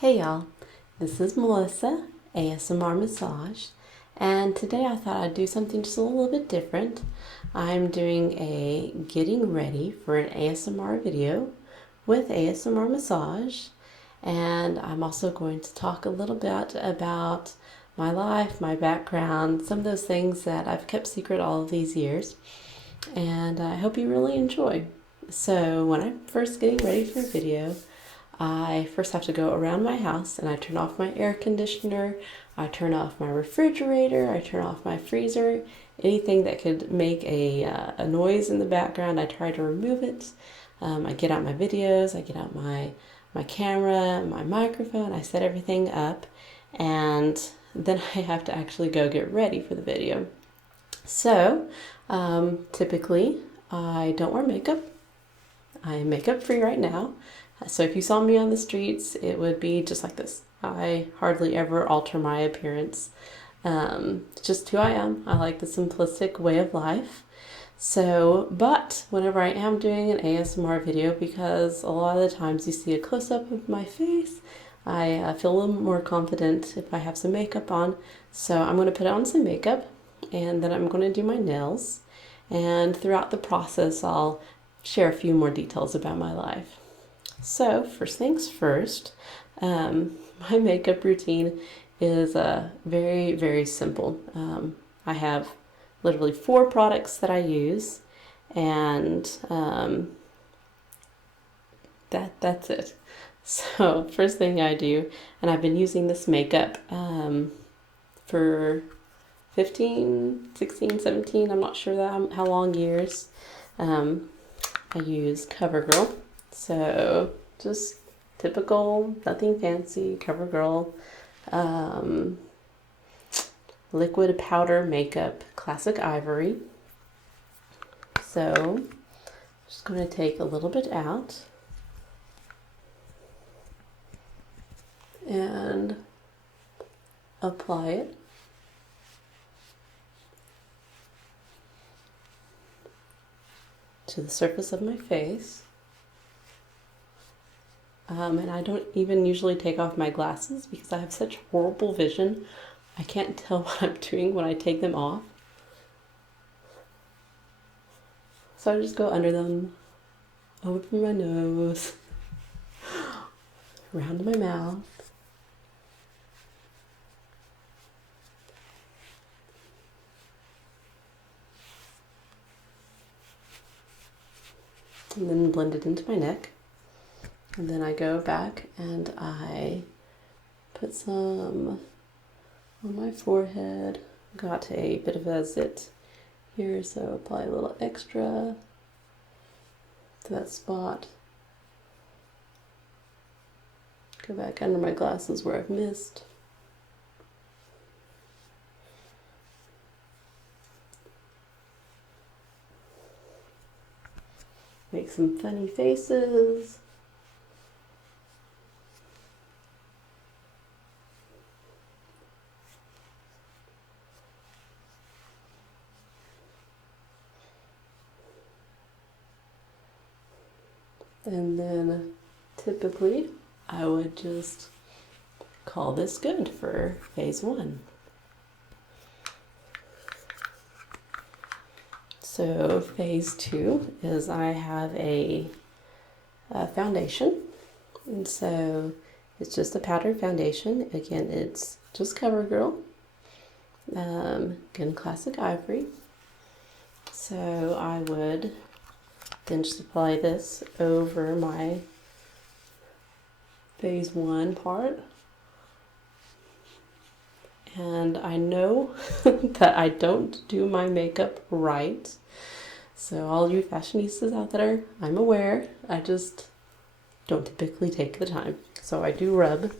Hey y'all, this is Melissa, ASMR Massage, and today I thought I'd do something just a little bit different. I'm doing a getting ready for an ASMR video with ASMR Massage, and I'm also going to talk a little bit about my life, my background, some of those things that I've kept secret all of these years, and I hope you really enjoy. So when I'm first getting ready for a video, I first have to go around my house and I turn off my air conditioner, I turn off my refrigerator, I turn off my freezer, anything that could make a noise in the background, I try to remove it. I get out my videos, I get out my camera, my microphone, I set everything up, and then I have to actually go get ready for the video. So typically I don't wear makeup. I'm makeup free right now. So if you saw me on the streets, it would be just like this. I hardly ever alter my appearance. It's just who I am. I like the simplistic way of life. So, but whenever I am doing an ASMR video, because a lot of the times you see a close-up of my face, I feel a little more confident if I have some makeup on. So I'm going to put on some makeup, and then I'm going to do my nails. And throughout the process, I'll share a few more details about my life. So first things first, my makeup routine is very, very simple. I have literally 4 products that I use, and that's it. So first thing I do, and I've been using this makeup for 15, 16, 17, I'm not sure how long years. I use CoverGirl. So just typical, nothing fancy, CoverGirl, liquid powder makeup, classic ivory. So I'm just going to take a little bit out and apply it. To the surface of my face. And I don't even usually take off my glasses because I have such horrible vision. I can't tell what I'm doing when I take them off. So I just go under them, open my nose, around my mouth. And then blend it into my neck. And then I go back and I put some on my forehead. Got a bit of a zit here, so apply a little extra to that spot. Go back under my glasses where I've missed. Make some funny faces. And then typically I would just call this good for phase 1. So phase 2 is I have a foundation, and so it's just a powdered foundation. Again, it's just CoverGirl, again classic ivory. So I would then just apply this over my phase 1 part. And I know that I don't do my makeup right. So all you fashionistas out there, I'm aware. I just don't typically take the time. So I do rub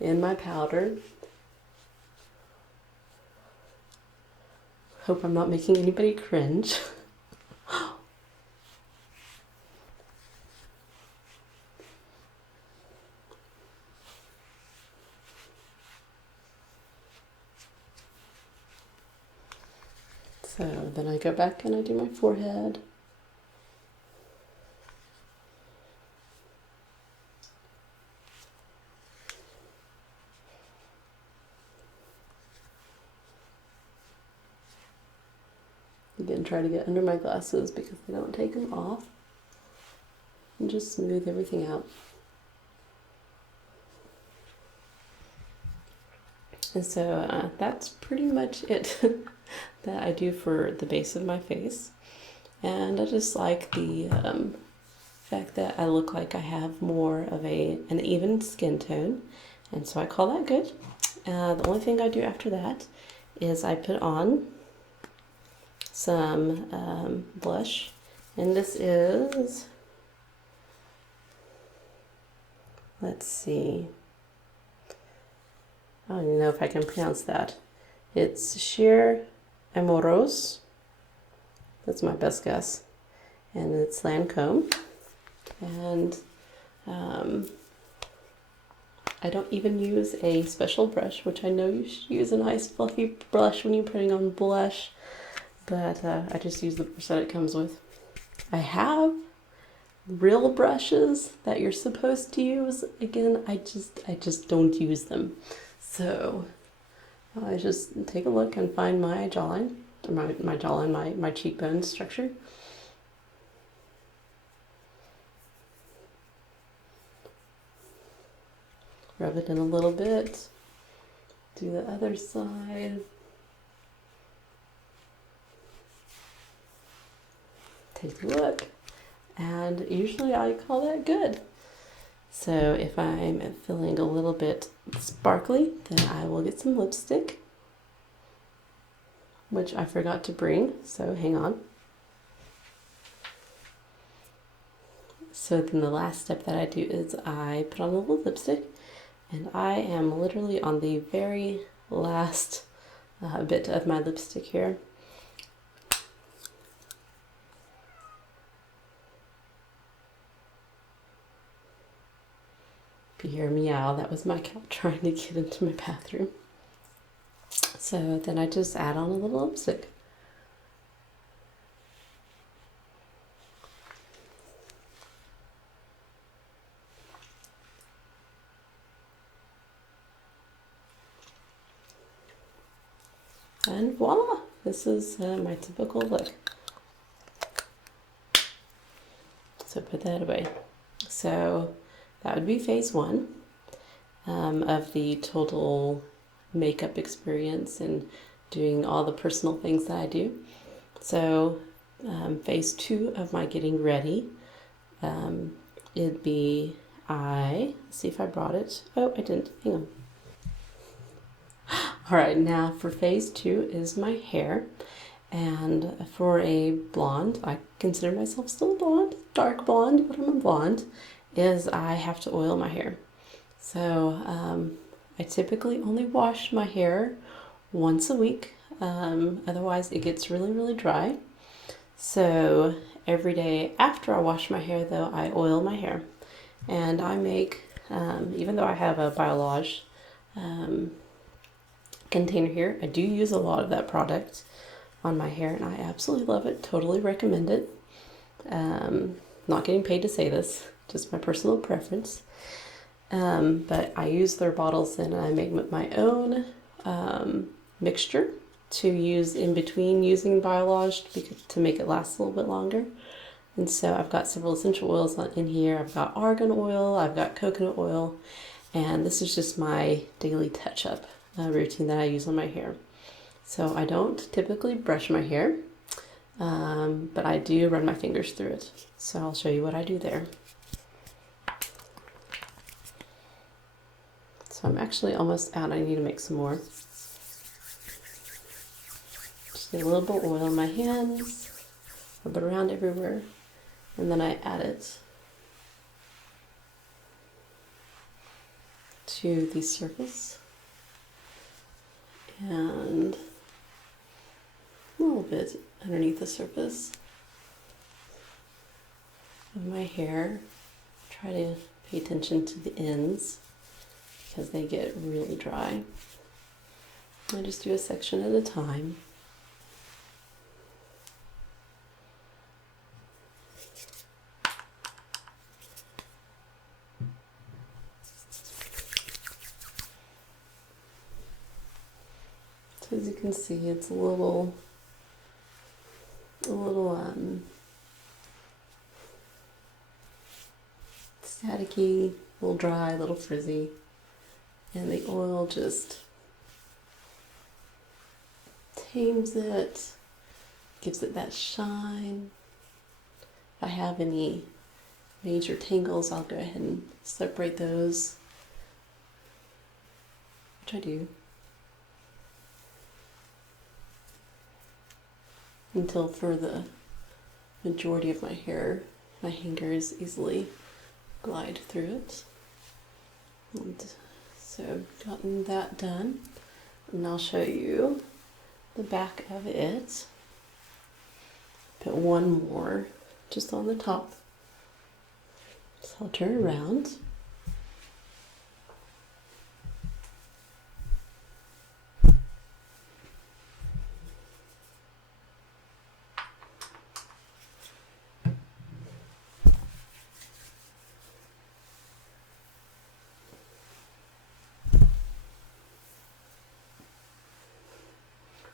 in my powder. Hope I'm not making anybody cringe. So then I go back and I do my forehead. Again, try to get under my glasses because I don't take them off. And just smooth everything out. And so that's pretty much it that I do for the base of my face. And I just like the fact that I look like I have more of an even skin tone. And so I call that good. The only thing I do after that is I put on some blush. And this is, let's see, I don't even know if I can pronounce that. It's Sheer Amoros. That's my best guess. And it's Lancome. And I don't even use a special brush, which I know you should use a nice fluffy brush when you're putting on blush. But I just use the brush that it comes with. I have real brushes that you're supposed to use. Again, I just don't use them. So I just take a look and find my jawline, or my jawline, my cheekbone structure. Rub it in a little bit. Do the other side. Take a look. And usually I call that good. So if I'm feeling a little bit sparkly, then I will get some lipstick, which I forgot to bring, so hang on. So then the last step that I do is I put on a little lipstick, and I am literally on the very last bit of my lipstick here. If you hear meow, that was my cat trying to get into my bathroom. So then I just add on a little lipstick. And voila, this is my typical look. So put that away. So that would be phase one of the total makeup experience and doing all the personal things that I do. So phase two of my getting ready, it'd be let's see if I brought it. Oh, I didn't. Hang on. All right, now for phase two is my hair. And for a blonde, I consider myself still a blonde, dark blonde, but I'm a blonde, is I have to oil my hair. So I typically only wash my hair once a week. Otherwise it gets really, really dry. So every day after I wash my hair though, I oil my hair. And I make, even though I have a Biolage container here, I do use a lot of that product on my hair and I absolutely love it. Totally recommend it. Not getting paid to say this, just my personal preference. But I use their bottles and I make my own mixture to use in between using Biolage to make it last a little bit longer. And so I've got several essential oils in here. I've got argan oil, I've got coconut oil, and this is just my daily touch-up routine that I use on my hair. So I don't typically brush my hair, but I do run my fingers through it. So I'll show you what I do there. So I'm actually almost out. I need to make some more. Just get a little bit of oil in my hands, rub it around everywhere, and then I add it to the surface and a little bit underneath the surface of my hair. Try to pay attention to the ends because they get really dry. I just do a section at a time. So as you can see, it's a little sticky, a little dry, a little frizzy. And the oil just tames it, gives it that shine. If I have any major tangles, I'll go ahead and separate those, which I do, until for the majority of my hair, my hangers easily glide through it. And so I've gotten that done, and I'll show you the back of it. Put one more just on the top. So I'll turn around.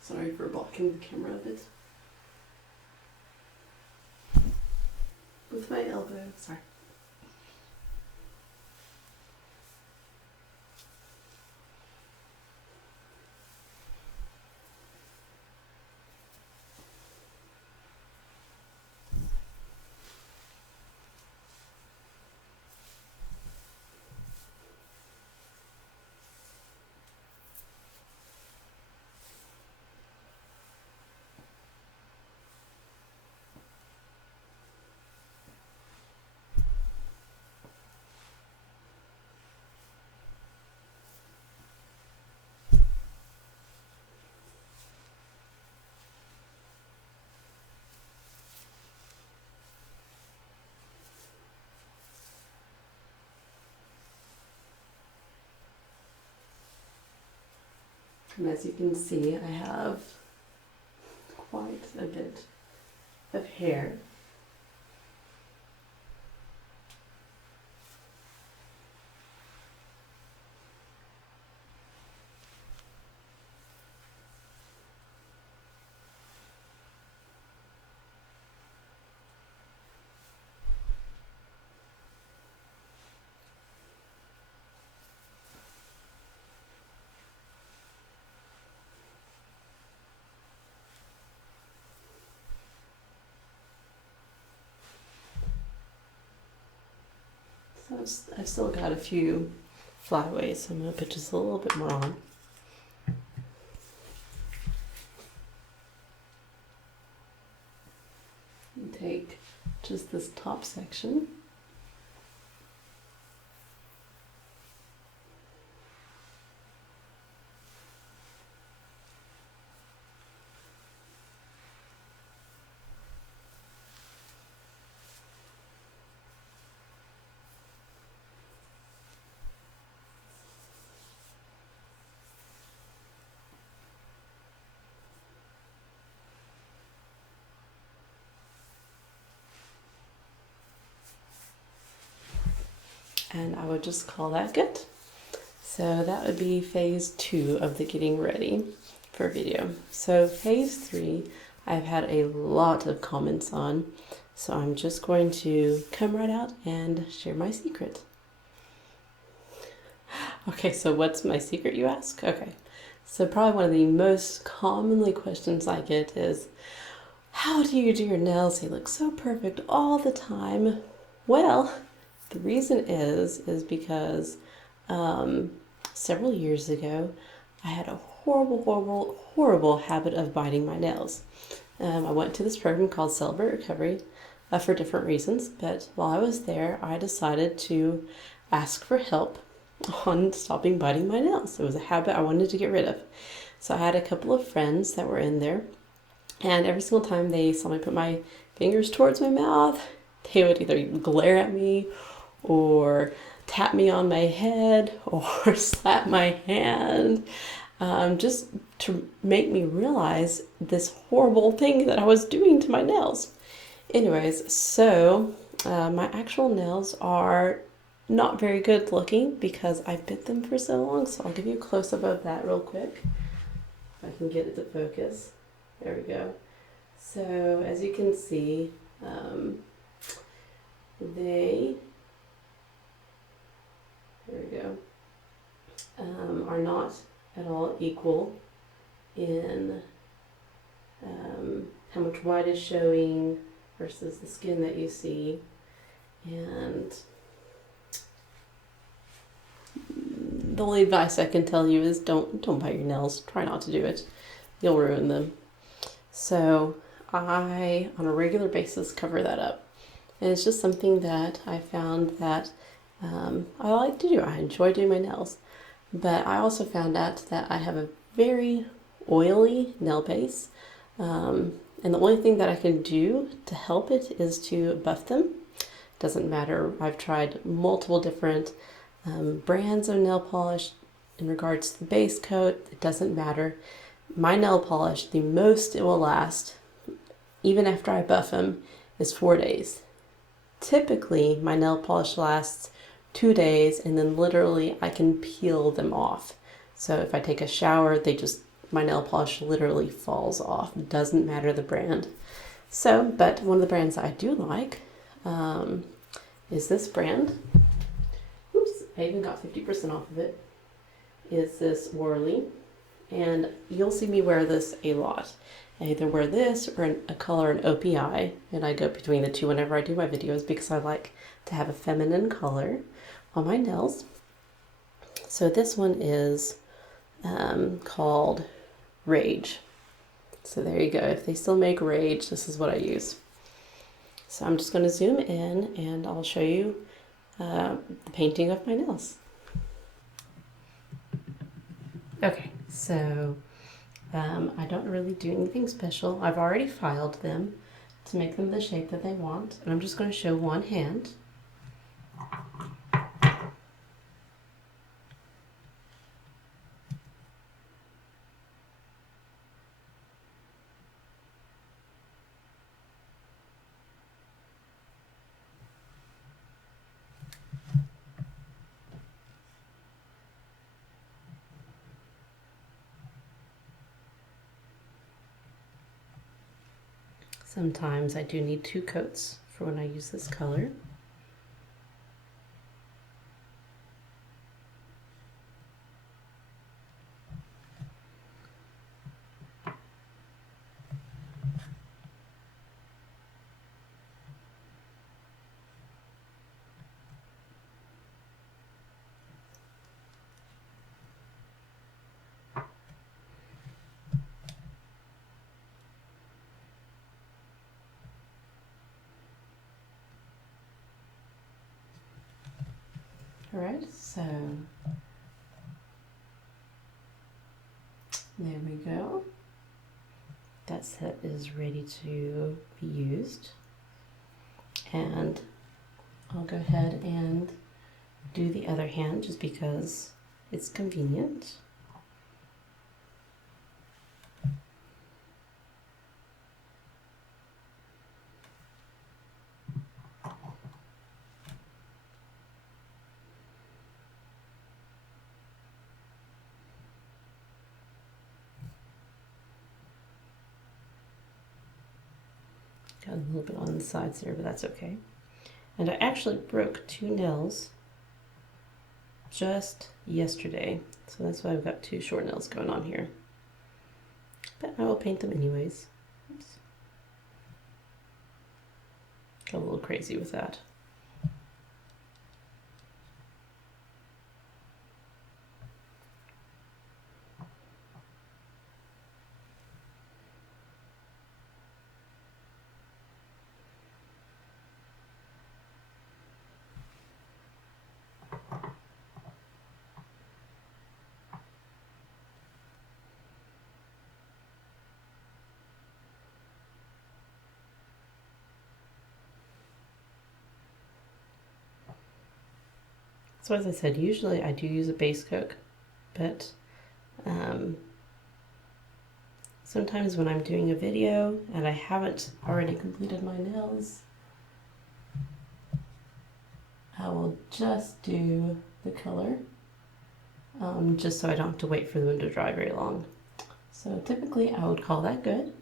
Sorry for blocking the camera a bit. With my elbow, sorry. And as you can see, I have quite a bit of hair. So I've still got a few flyaways, so I'm going to put just a little bit more on. And take just this top section. And I would just call that good. So that would be phase 2 of the getting ready for video. So phase 3, I've had a lot of comments on, so I'm just going to come right out and share my secret. Okay, so what's my secret, you ask? Okay, so probably one of the most commonly questions I get is, how do you do your nails? They look so perfect all the time. Well, the reason is because several years ago, I had a horrible habit of biting my nails. I went to this program called Celebrate Recovery for different reasons, but while I was there, I decided to ask for help on stopping biting my nails. It was a habit I wanted to get rid of. So I had a couple of friends that were in there, and every single time they saw me put my fingers towards my mouth, they would either glare at me or tap me on my head or slap my hand, just to make me realize this horrible thing that I was doing to my nails. Anyways, so my actual nails are not very good looking because I bit them for so long. So I'll give you a close-up of that real quick. If I can get it to focus. There we go. So as you can see, they are not at all equal in how much white is showing versus the skin that you see. And the only advice I can tell you is don't bite your nails. Try not to do it. You'll ruin them. So I, on a regular basis, cover that up. And it's just something that I found that I like to do. I enjoy doing my nails. But I also found out that I have a very oily nail base. And the only thing that I can do to help it is to buff them. Doesn't matter. I've tried multiple different brands of nail polish in regards to the base coat. It doesn't matter. My nail polish, the most it will last, even after I buff them, is 4 days. Typically, my nail polish lasts 2 days, and then literally I can peel them off. So if I take a shower, my nail polish literally falls off. It doesn't matter the brand. So, but one of the brands I do like is this brand. Oops, I even got 50% off of it. Is this Worley. And you'll see me wear this a lot. I either wear this or a color in OPI, and I go between the two whenever I do my videos because I like to have a feminine color on my nails. So this one is called Rage. So there you go. If they still make Rage, this is what I use. So I'm just going to zoom in and I'll show you the painting of my nails. Okay, so I don't really do anything special. I've already filed them to make them the shape that they want, and I'm just going to show one hand. Sometimes I do need 2 coats for when I use this color. All right, so there we go. That set is ready to be used. And I'll go ahead and do the other hand just because it's convenient. Got a little bit on the sides there, but that's okay. And I actually broke 2 nails just yesterday, so that's why I've got 2 short nails going on here. But I will paint them anyways. Oops. Got a little crazy with that. So as I said, usually I do use a base coat, but sometimes when I'm doing a video and I haven't already completed my nails, I will just do the color, just so I don't have to wait for them to dry very long. So typically I would call that good.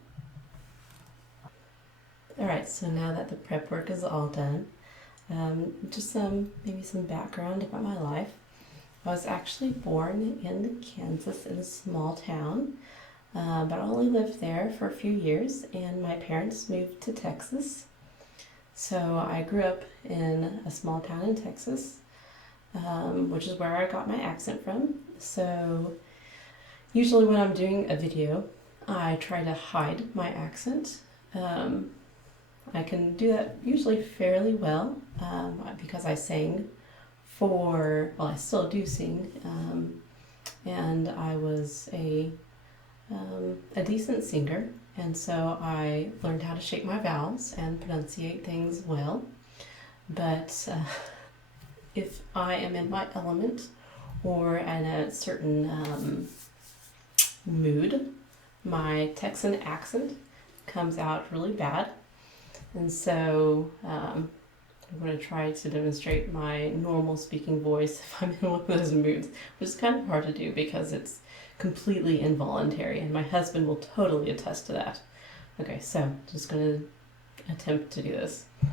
Alright, so now that the prep work is all done, just maybe some background about my life. I was actually born in Kansas in a small town, but I only lived there for a few years, and my parents moved to Texas. So I grew up in a small town in Texas, which is where I got my accent from. So usually when I'm doing a video, I try to hide my accent. I can do that usually fairly well because I sing I still do sing, and I was a decent singer, and so I learned how to shape my vowels and pronunciate things well. But if I am in my element or in a certain mood, my Texan accent comes out really bad. And so I'm going to try to demonstrate my normal speaking voice if I'm in one of those moods, which is kind of hard to do because it's completely involuntary, and my husband will totally attest to that. Okay, so I'm just going to attempt to do this. I'm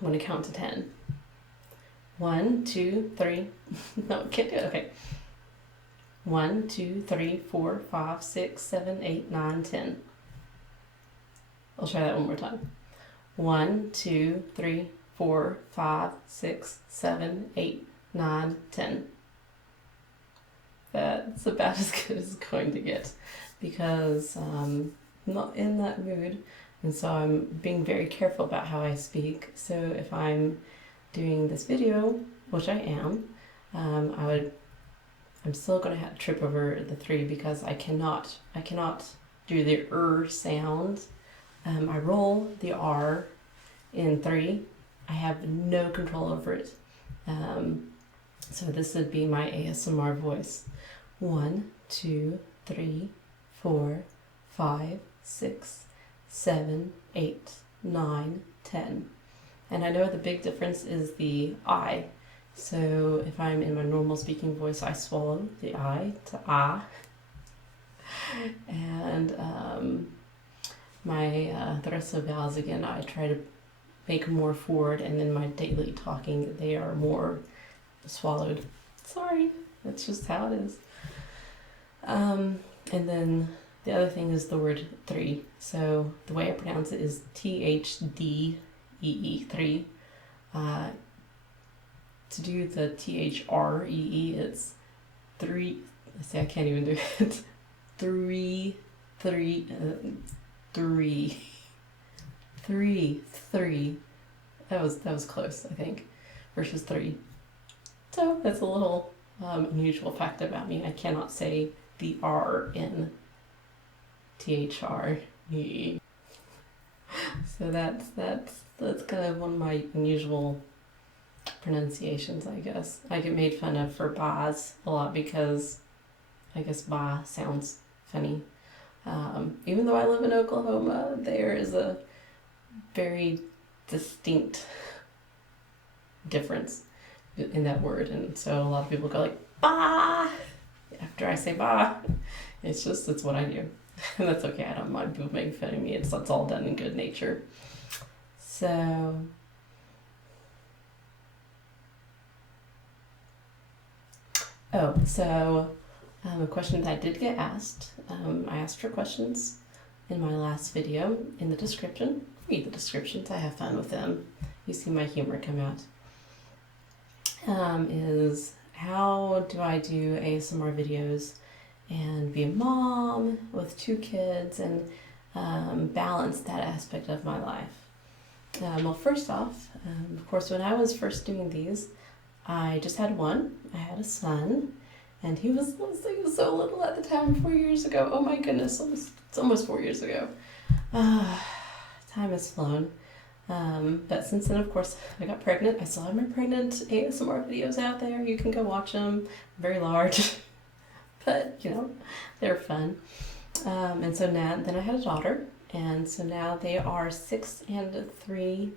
going to count to 10. 1, 2, 3. No, I can't do it. Okay. 1, 2, 3, 4, 5, 6, 7, 8, 9, 10. I'll try that one more time. 1, 2, 3, 4, 5, 6, 7, 8, 9, 10. That's about as good as it's going to get because I'm not in that mood, and so I'm being very careful about how I speak. So if I'm doing this video, which I am, I'm still going to have to trip over the 3 because I cannot do the sound. I roll the R in 3. I have no control over it. So this would be my ASMR voice. 1, 2, 3, 4, 5, 6, 7, 8, 9, 10. And I know the big difference is the I. So if I'm in my normal speaking voice, I swallow the I to ah. And the rest of the vowels, again, I try to make more forward, and in my daily talking, they are more swallowed. Sorry, that's just how it is. And then the other thing is the word 3. So the way I pronounce it is THDEE, 3. To do the THREE, it's 3. See, I can't even do it. 3, 3, 3. 3. That was close, I think. Versus 3. So that's a little unusual fact about me. I cannot say the R in THRE. So that's kind of one of my unusual pronunciations, I guess. I get made fun of for ba's a lot because I guess ba sounds funny. Even though I live in Oklahoma, there is a very distinct difference in that word, and so a lot of people go like ba after I say ba. It's what I do. And that's okay. I don't mind people making fun of me. It's all done in good nature. So a question that I did get asked. I asked for questions in my last video in the description. Read the descriptions. I have fun with them. You see my humor come out. Is how do I do ASMR videos and be a mom with 2 kids and balance that aspect of my life? Well, first off, of course, when I was first doing these, I just had one. I had a son, and he was so little at the time, 4 years ago. Oh my goodness, it's almost 4 years ago. Time has flown. But since then, of course, I got pregnant. I still have my pregnant ASMR videos out there. You can go watch them. Very large, but they're fun. And so now, then I had a daughter, and so now they are 6 and 3.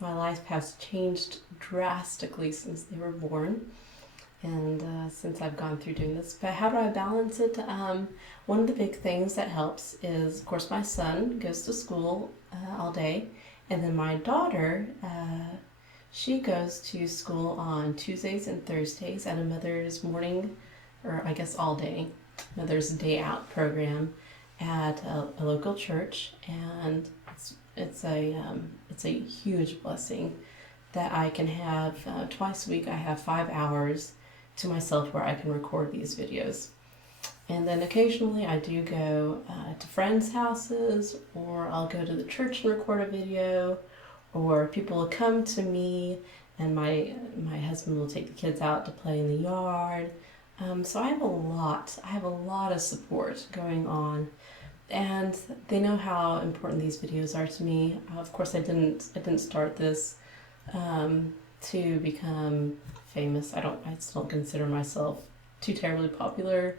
My life has changed drastically since they were born, and since I've gone through doing this. But how do I balance it? One of the big things that helps is, of course, my son goes to school all day, and then my daughter, She goes to school on Tuesdays and Thursdays at a Mother's Morning, or I guess all day, Mother's Day Out program at a local church, and it's a huge blessing that I can have twice a week. I have 5 hours to myself where I can record these videos. And then occasionally I do go to friends' houses, or I'll go to the church and record a video, or people will come to me and my husband will take the kids out to play in the yard. So I have a lot of support going on, and they know how important these videos are to me. Of course, I didn't start this to become famous. I still don't consider myself too terribly popular.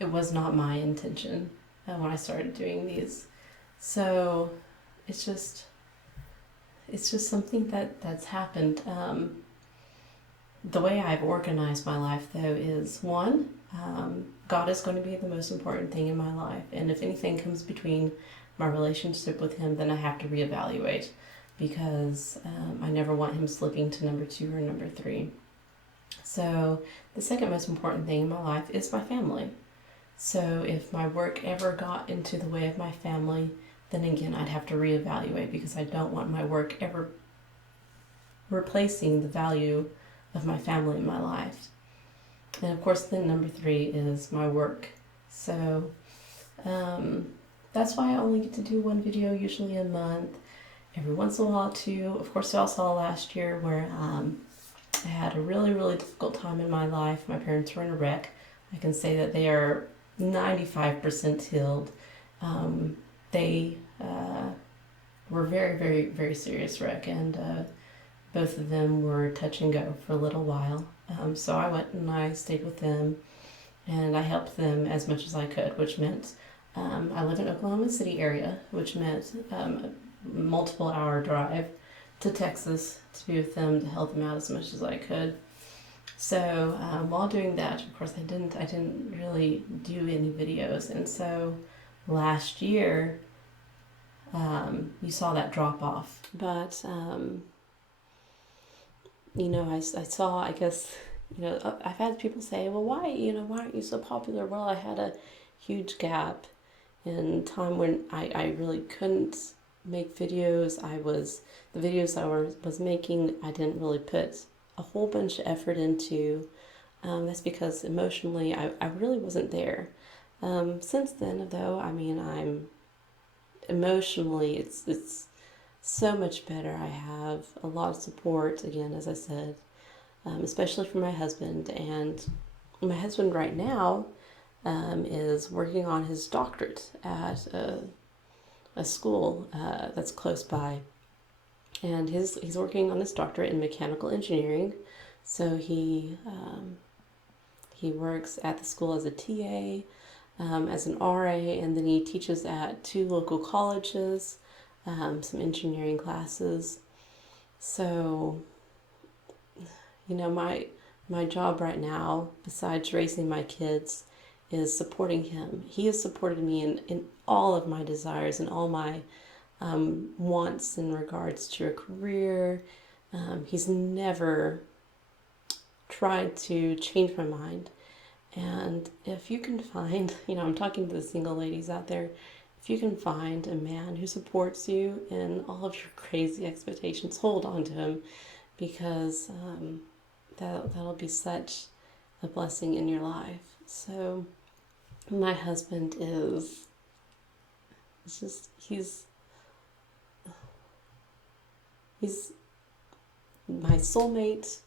It was not my intention when I started doing these. So it's just something that's happened. The way I've organized my life, though, is one, God is going to be the most important thing in my life, and if anything comes between my relationship with Him, then I have to reevaluate, because I never want Him slipping to number 2 or number 3. So the second most important thing in my life is my family. So if my work ever got into the way of my family, then again I'd have to reevaluate, because I don't want my work ever replacing the value of my family in my life. And of course, then number 3 is my work. So that's why I only get to do one video usually a month. Every once in a while too. Of course, y'all saw last year where I had a really, really difficult time in my life. My parents were in a wreck. I can say that they are 95% healed. They were very, very, very serious wreck, and both of them were touch and go for a little while. So I went and I stayed with them, and I helped them as much as I could, which meant I live in Oklahoma City area, which meant a multiple hour drive to Texas to be with them, to help them out as much as I could. So while doing that, of course, I didn't really do any videos, and so last year you saw that drop off. But I saw, I guess, I've had people say, well, why aren't you so popular? Well, I had a huge gap in time when I really couldn't make videos. The videos I was making, I didn't really put a whole bunch of effort into. That's because emotionally I really wasn't there. Since then, though, I'm emotionally, it's so much better. I have a lot of support, again, as I said, especially from my husband. And my husband right now is working on his doctorate at a school that's close by. And he's working on his doctorate in mechanical engineering. So he works at the school as a TA, as an RA, and then he teaches at 2 local colleges, some engineering classes. So, my job right now, besides raising my kids, is supporting him. He has supported me in all of my desires and all my wants in regards to a career. He's never tried to change my mind. And if you can find, I'm talking to the single ladies out there, if you can find a man who supports you in all of your crazy expectations, hold on to him, because that'll be such a blessing in your life. So my husband he's my soulmate.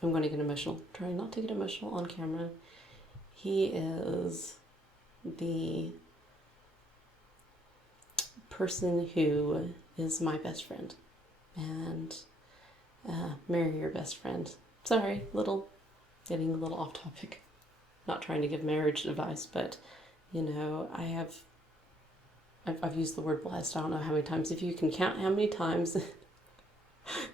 I'm going to get emotional. Try not to get emotional on camera. He is the person who is my best friend. And marry your best friend. Sorry, getting a little off topic. Not trying to give marriage advice, but I've used the word blessed. I don't know how many times. If you can count how many times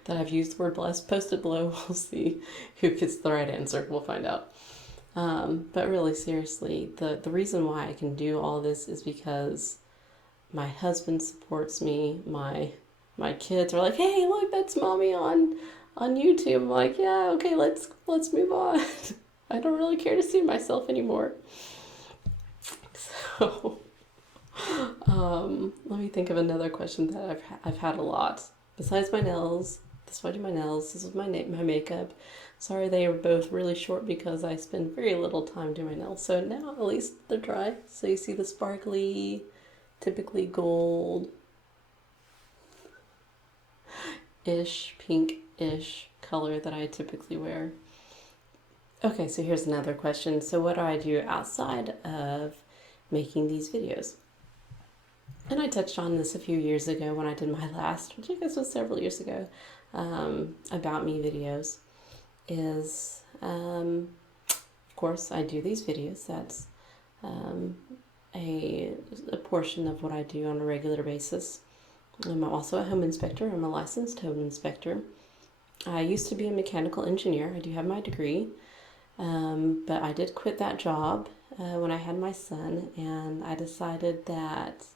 that I've used the word blessed, post it below. We'll see who gets the right answer. We'll find out. But really, seriously, the reason why I can do all this is because my husband supports me. My kids are like, "Hey, look, that's mommy on YouTube." I'm like, "Yeah, okay, let's move on." I don't really care to see myself anymore. So, let me think of another question that I've had a lot. Besides my nails, this is why I do my nails. This is my makeup. Sorry, they are both really short because I spend very little time doing my nails. So now at least they're dry. So you see the sparkly, typically gold-ish, pink-ish color that I typically wear. Okay, so here's another question. So what do I do outside of making these videos? And I touched on this a few years ago when I did my last, which I guess was several years ago, about me videos. Of course, I do these videos. That's a portion of what I do on a regular basis. I'm also a home inspector. I'm a licensed home inspector. I used to be a mechanical engineer. I do have my degree, but I did quit that job when I had my son, and I decided that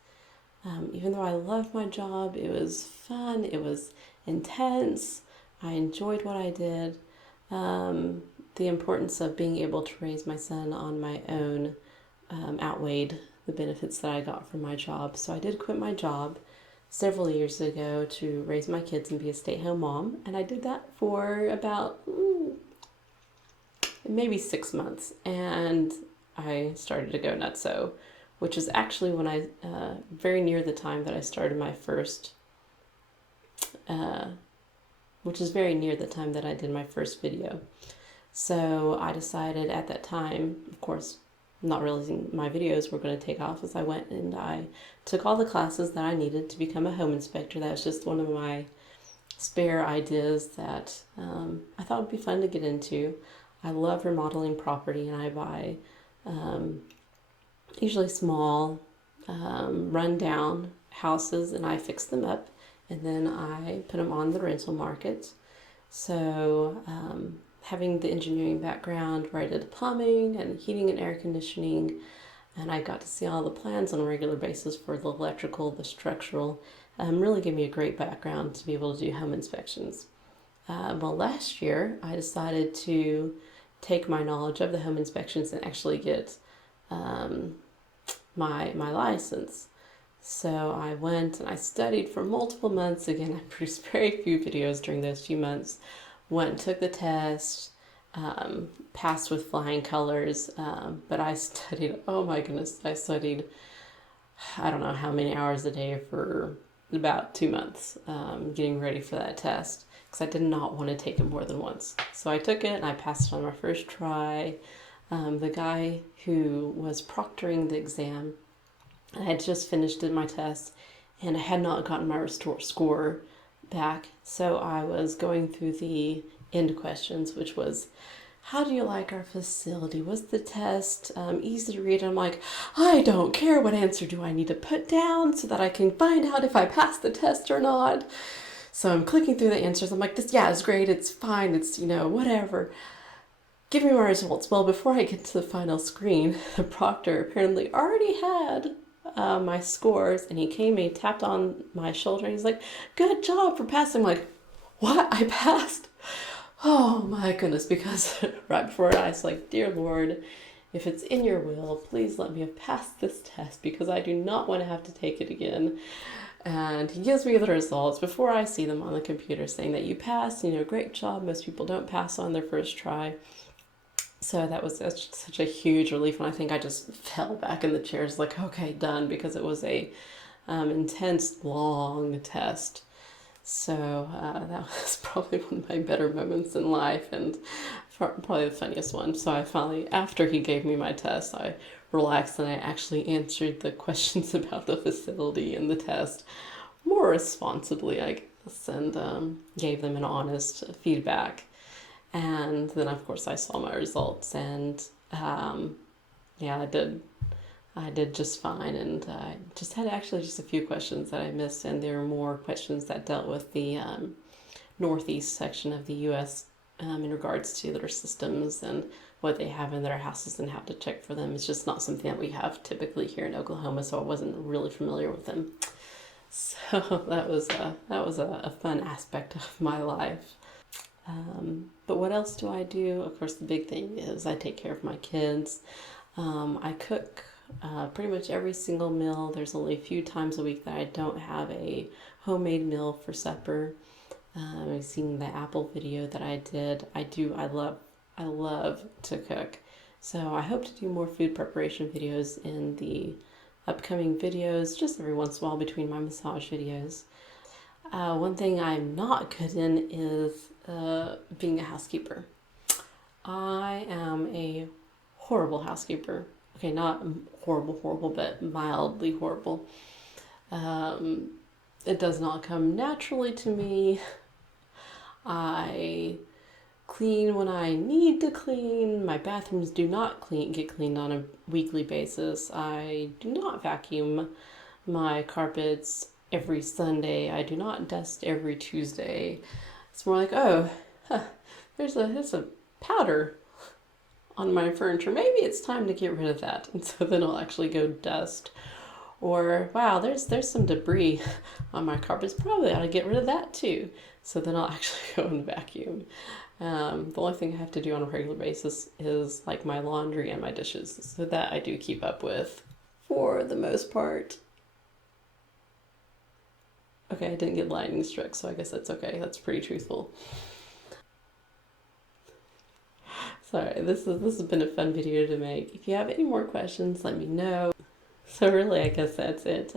even though I loved my job, it was fun, it was intense, I enjoyed what I did, the importance of being able to raise my son on my own outweighed the benefits that I got from my job. So I did quit my job several years ago to raise my kids and be a stay-at-home mom, and I did that for about maybe 6 months, and I started to go nutso, which is actually when I, very near the time that I started my first, which is very near the time that I did my first video. So I decided at that time, of course, not realizing my videos were going to take off, as I went and I took all the classes that I needed to become a home inspector. That was just one of my spare ideas that I thought would be fun to get into. I love remodeling property, and I buy usually small, run-down houses, and I fix them up, and then I put them on the rental market. So having the engineering background where I did plumbing and heating and air conditioning, and I got to see all the plans on a regular basis for the electrical, the structural, really gave me a great background to be able to do home inspections. Well, last year I decided to take my knowledge of the home inspections and actually get my license. So I went and I studied for multiple months. Again, I produced very few videos during those few months. Went and took the test, passed with flying colors, but I studied, oh my goodness, I studied, I don't know how many hours a day for about 2 months, getting ready for that test, because I did not want to take it more than once. So I took it and I passed it on my first try. The guy who was proctoring the exam, I had just finished my test and I had not gotten my score back. So I was going through the end questions, which was, how do you like our facility? Was the test easy to read? And I'm like, I don't care. What answer do I need to put down so that I can find out if I passed the test or not? So I'm clicking through the answers. I'm like, this, yeah, it's great. It's fine. It's, whatever. Give me my results. Well, before I get to the final screen, the proctor apparently already had my scores, and he came and he tapped on my shoulder and he's like, good job for passing. I'm like, what? I passed? Oh my goodness, because right before I was like, dear Lord, if it's in your will, please let me have passed this test, because I do not want to have to take it again. And he gives me the results before I see them on the computer saying that you passed, great job. Most people don't pass on their first try. So that was such a huge relief, and I think I just fell back in the chairs like, okay, done, because it was a intense, long test. So that was probably one of my better moments in life, and probably the funniest one. So I finally, after he gave me my test, I relaxed and I actually answered the questions about the facility and the test more responsibly, I guess, and gave them an honest feedback. And then, of course, I saw my results, and yeah, I did just fine. And I just had actually just a few questions that I missed, and there were more questions that dealt with the northeast section of the U.S. In regards to their systems and what they have in their houses and how to check for them. It's just not something that we have typically here in Oklahoma, so I wasn't really familiar with them. So that was a fun aspect of my life. But what else do I do? Of course, the big thing is I take care of my kids. I cook pretty much every single meal. There's only a few times a week that I don't have a homemade meal for supper. I've seen the apple video that I did. I love to cook. So I hope to do more food preparation videos in the upcoming videos, just every once in a while between my massage videos. One thing I'm not good in is being a housekeeper. I am a horrible housekeeper. Okay, not horrible, but mildly horrible. It does not come naturally to me. I clean when I need to clean. My bathrooms do not get cleaned on a weekly basis. I do not vacuum my carpets every Sunday. I do not dust every Tuesday. It's more like, oh, there's a powder on my furniture. Maybe it's time to get rid of that. And so then I'll actually go dust. Or, wow, there's some debris on my carpets. Probably ought to get rid of that too. So then I'll actually go and vacuum. The only thing I have to do on a regular basis is like my laundry and my dishes. So that I do keep up with for the most part. Okay, I didn't get lightning struck, so I guess that's okay. That's pretty truthful. Sorry, this has been a fun video to make. If you have any more questions, let me know. So really, I guess that's it.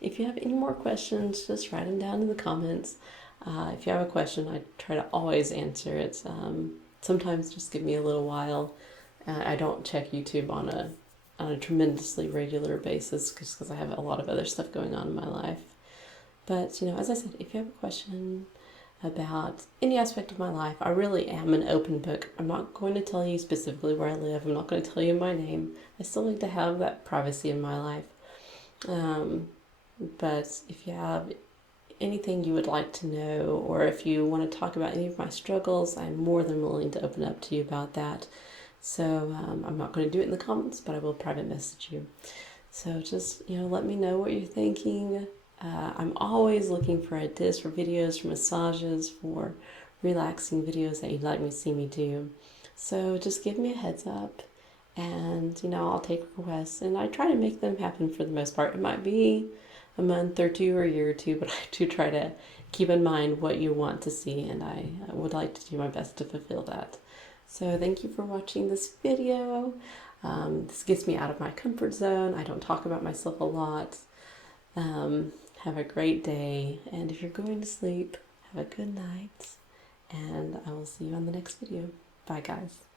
If you have any more questions, just write them down in the comments. If you have a question, I try to always answer it. Sometimes just give me a little while. I don't check YouTube on a tremendously regular basis because I have a lot of other stuff going on in my life. But, as I said, if you have a question about any aspect of my life, I really am an open book. I'm not going to tell you specifically where I live. I'm not going to tell you my name. I still like to have that privacy in my life. But if you have anything you would like to know, or if you want to talk about any of my struggles, I'm more than willing to open up to you about that. So I'm not going to do it in the comments, but I will private message you. So just, let me know what you're thinking. I'm always looking for ideas for videos, for massages, for relaxing videos that you'd like me to see me do. So just give me a heads up and, I'll take requests and I try to make them happen for the most part. It might be a month or two or a year or two, but I do try to keep in mind what you want to see and I would like to do my best to fulfill that. So thank you for watching this video. This gets me out of my comfort zone. I don't talk about myself a lot. Have a great day, and if you're going to sleep, have a good night, and I will see you on the next video. Bye, guys.